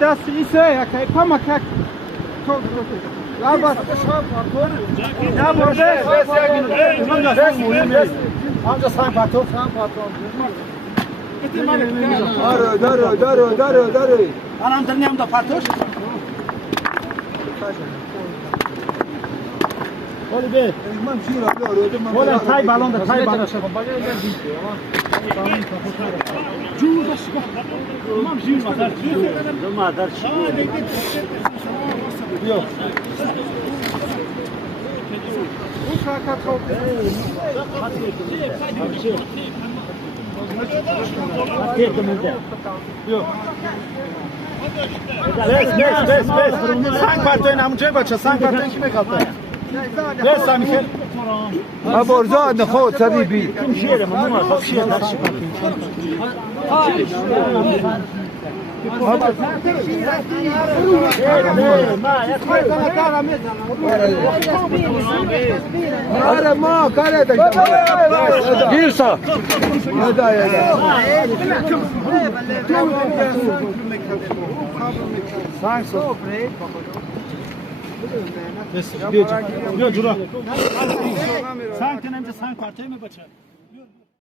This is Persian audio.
دست ایسه یکی پامک یک لابد آنجا سان پاتون داره الان دنیام دا پاتوش ولی به من شیرا ولی تای بالون ده تای بالون جوزش مام جیم مادر بیا اون کاکا تو بس سنگ پرتوین همونجای بچه سنگ پرتوین کی میخواد بس میخواد ما برزاد خود سری بی کم شیره من ما خب شیره در شی آره ما کاره داشتم گیرسا بیا جورا سنگ تنم سنگ پارتای می بچه